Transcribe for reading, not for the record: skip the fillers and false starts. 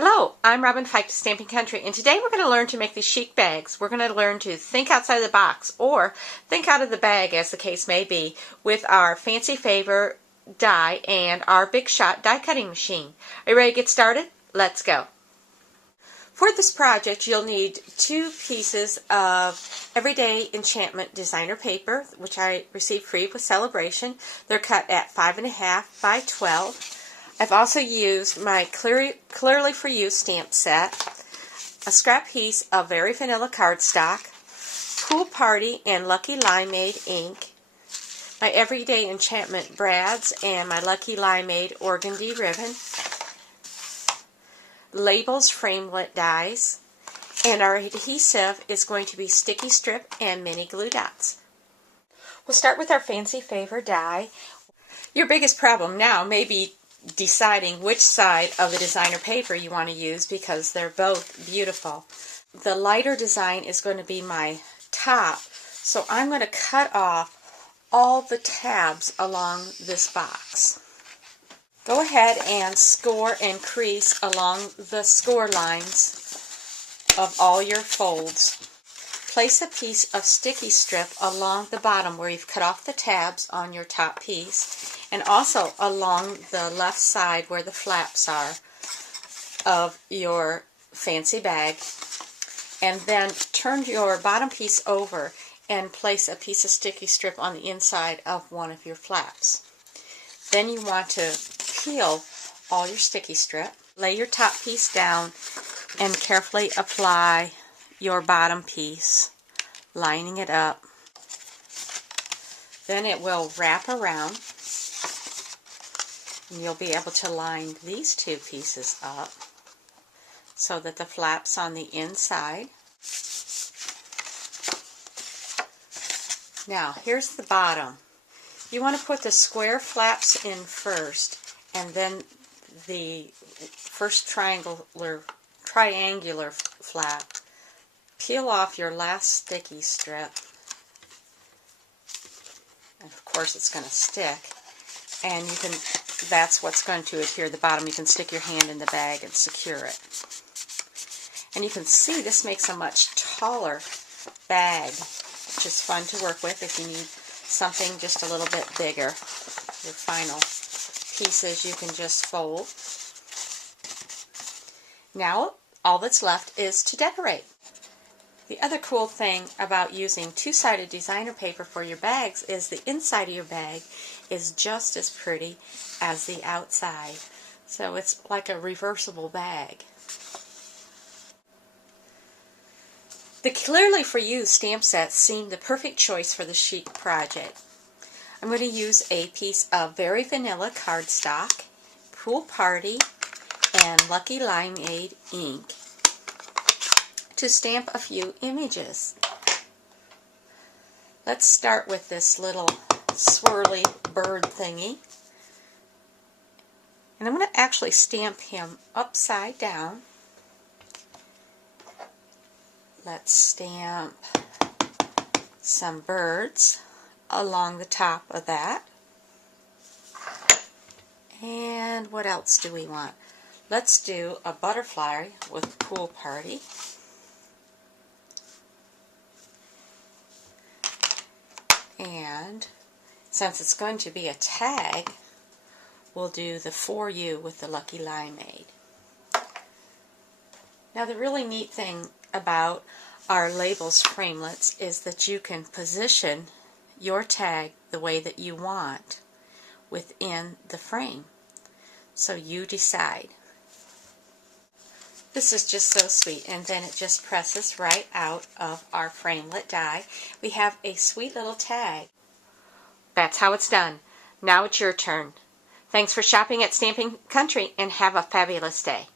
Hello, I'm Robin Feicht, Stamping Country, and today we're going to learn to make these chic bags. We're going to learn to think outside the box, or think out of the bag as the case may be, with our Fancy Favor die and our Big Shot die cutting machine. Are you ready to get started? Let's go. For this project, you'll need 2 pieces of Everyday Enchantment designer paper, which I received free with Celebration. They're cut at 5.5 by 12. I've also used my Clearly For You stamp set, a scrap piece of Very Vanilla cardstock, Pool Party and Lucky Limeade ink, my Everyday Enchantment brads and my Lucky Limeade organdy ribbon, labels framelit dies, and our adhesive is going to be sticky strip and mini glue dots. We'll start with our Fancy Favor die. Your biggest problem now may be deciding which side of the designer paper you want to use because they're both beautiful. The lighter design is going to be my top, so I'm going to cut off all the tabs along this box. Go ahead and score and crease along the score lines of all your folds. Place a piece of sticky strip along the bottom where you've cut off the tabs on your top piece, and also along the left side where the flaps are of your fancy bag. And then turn your bottom piece over and place a piece of sticky strip on the inside of one of your flaps. Then you want to peel all your sticky strip, lay your top piece down, and carefully apply your bottom piece, lining it up. Then it will wrap around, and you'll be able to line these 2 pieces up so that the flap's on the inside. Now, here's the bottom. You want to put the square flaps in first, and then the first triangular flap. Peel off your last sticky strip, and of course it's going to stick, and that's what's going to adhere to the bottom. You can stick your hand in the bag and secure it. And you can see this makes a much taller bag, which is fun to work with if you need something just a little bit bigger. Your final pieces you can just fold. Now all that's left is to decorate. The other cool thing about using 2-sided designer paper for your bags is the inside of your bag is just as pretty as the outside. So it's like a reversible bag. The Clearly For You stamp set seemed the perfect choice for the chic project. I'm going to use a piece of Very Vanilla cardstock, Pool Party, and Lucky Limeade ink to stamp a few images. Let's start with this little swirly bird thingy. And I'm going to actually stamp him upside down. Let's stamp some birds along the top of that. And what else do we want? Let's do a butterfly with Pool Party. And since it's going to be a tag, we'll do the For You with the Lucky Limeade. Now the really neat thing about our labels framelits is that you can position your tag the way that you want within the frame. So you decide. This is just so sweet, and then it just presses right out of our framelit die. We have a sweet little tag. That's how it's done. Now it's your turn. Thanks for shopping at Stamping Country, and have a fabulous day.